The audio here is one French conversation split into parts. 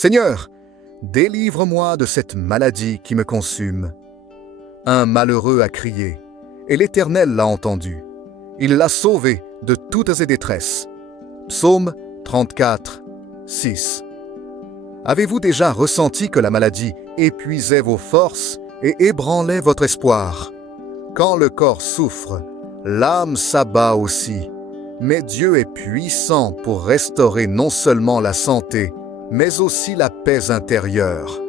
Seigneur, délivre-moi de cette maladie qui me consume. Un malheureux a crié, et l'Éternel l'a entendu. Il l'a sauvé de toutes ses détresses. Psaume 34, 6. Avez-vous déjà ressenti que la maladie épuisait vos forces et ébranlait votre espoir? Quand le corps souffre, l'âme s'abat aussi. Mais Dieu est puissant pour restaurer non seulement la santé, mais aussi la paix intérieure.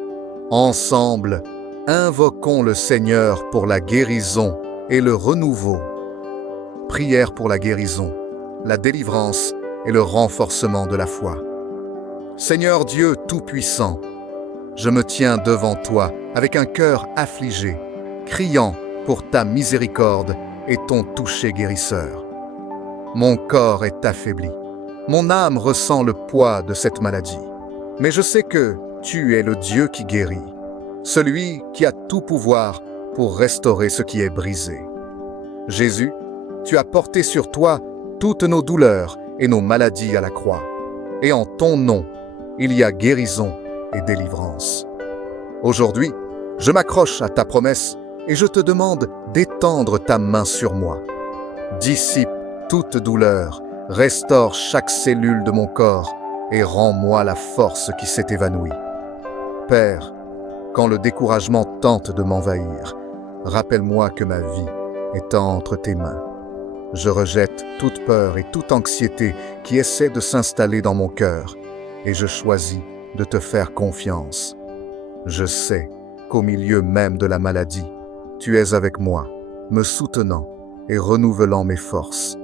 Ensemble, invoquons le Seigneur pour la guérison et le renouveau. Prière pour la guérison, la délivrance et le renforcement de la foi. Seigneur Dieu Tout-Puissant, je me tiens devant toi avec un cœur affligé, criant pour ta miséricorde et ton toucher guérisseur. Mon corps est affaibli, mon âme ressent le poids de cette maladie. Mais je sais que tu es le Dieu qui guérit, celui qui a tout pouvoir pour restaurer ce qui est brisé. Jésus, tu as porté sur toi toutes nos douleurs et nos maladies à la croix. Et en ton nom, il y a guérison et délivrance. Aujourd'hui, je m'accroche à ta promesse et je te demande d'étendre ta main sur moi. Dissipe toute douleur, restaure chaque cellule de mon corps et rends-moi la force qui s'est évanouie. Père, quand le découragement tente de m'envahir, rappelle-moi que ma vie est entre tes mains. Je rejette toute peur et toute anxiété qui essaie de s'installer dans mon cœur et je choisis de te faire confiance. Je sais qu'au milieu même de la maladie, tu es avec moi, me soutenant et renouvelant mes forces.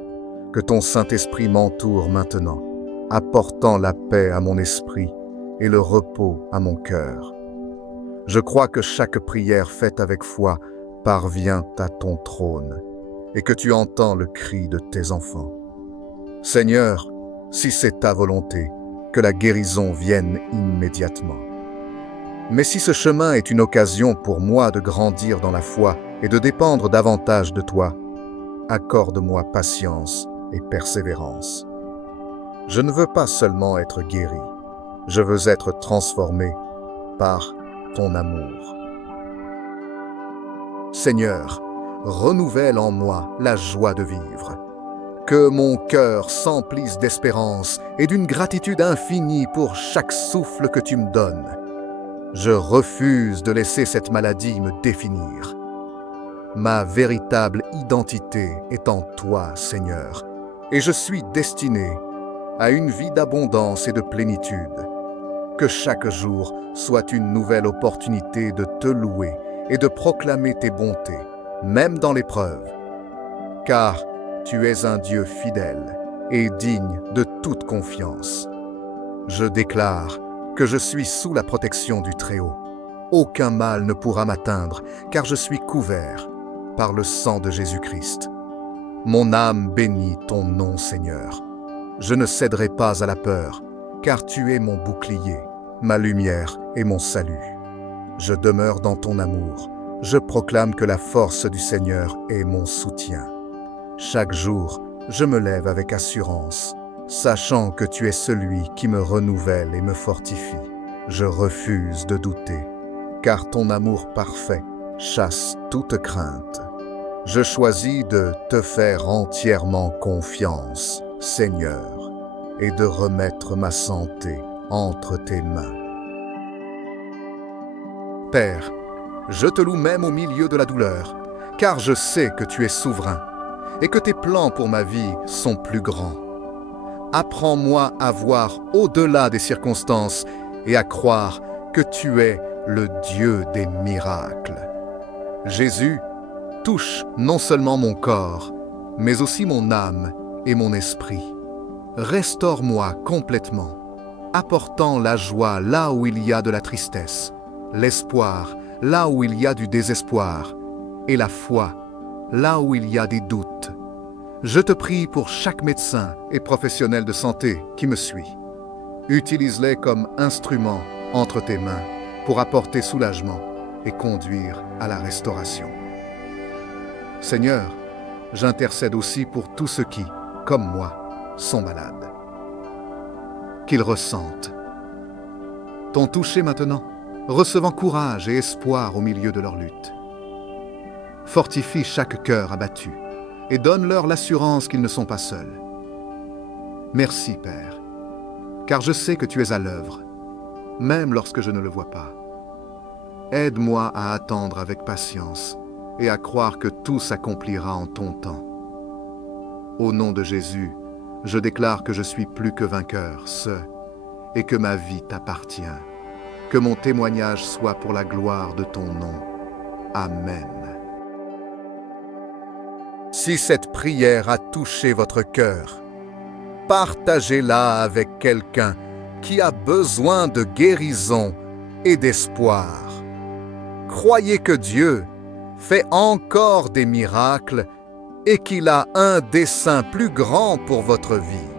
Que ton Saint-Esprit m'entoure maintenant, apportant la paix à mon esprit et le repos à mon cœur. Je crois que chaque prière faite avec foi parvient à ton trône et que tu entends le cri de tes enfants. Seigneur, si c'est ta volonté, que la guérison vienne immédiatement. Mais si ce chemin est une occasion pour moi de grandir dans la foi et de dépendre davantage de toi, accorde-moi patience et persévérance. Je ne veux pas seulement être guéri, je veux être transformé par ton amour. Seigneur, renouvelle en moi la joie de vivre. Que mon cœur s'emplisse d'espérance et d'une gratitude infinie pour chaque souffle que tu me donnes. Je refuse de laisser cette maladie me définir. Ma véritable identité est en toi, Seigneur, et je suis destiné à une vie d'abondance et de plénitude. Que chaque jour soit une nouvelle opportunité de te louer et de proclamer tes bontés, même dans l'épreuve. Car tu es un Dieu fidèle et digne de toute confiance. Je déclare que je suis sous la protection du Très-Haut. Aucun mal ne pourra m'atteindre, car je suis couvert par le sang de Jésus-Christ. Mon âme bénit ton nom, Seigneur. Je ne céderai pas à la peur, car tu es mon bouclier, ma lumière et mon salut. Je demeure dans ton amour. Je proclame que la force du Seigneur est mon soutien. Chaque jour, je me lève avec assurance, sachant que tu es celui qui me renouvelle et me fortifie. Je refuse de douter, car ton amour parfait chasse toute crainte. Je choisis de te faire entièrement confiance, Seigneur, et de remettre ma santé entre tes mains. Père, je te loue même au milieu de la douleur, car je sais que tu es souverain et que tes plans pour ma vie sont plus grands. Apprends-moi à voir au-delà des circonstances et à croire que tu es le Dieu des miracles. Jésus, touche non seulement mon corps, mais aussi mon âme et mon esprit. Restaure-moi complètement, apportant la joie là où il y a de la tristesse, l'espoir là où il y a du désespoir, et la foi là où il y a des doutes. Je te prie pour chaque médecin et professionnel de santé qui me suit. Utilise-les comme instruments entre tes mains pour apporter soulagement et conduire à la restauration. Seigneur, j'intercède aussi pour tous ceux qui, comme moi, sont malades. Qu'ils ressentent t'ont touché maintenant, recevant courage et espoir au milieu de leur lutte. Fortifie chaque cœur abattu et donne-leur l'assurance qu'ils ne sont pas seuls. Merci, Père, car je sais que tu es à l'œuvre, même lorsque je ne le vois pas. Aide-moi à attendre avec patience et à croire que tout s'accomplira en ton temps. Au nom de Jésus, je déclare que je suis plus que vainqueur, et que ma vie t'appartient. Que mon témoignage soit pour la gloire de ton nom. Amen. Si cette prière a touché votre cœur, partagez-la avec quelqu'un qui a besoin de guérison et d'espoir. Croyez que Dieu fait encore des miracles et qu'il a un dessein plus grand pour votre vie.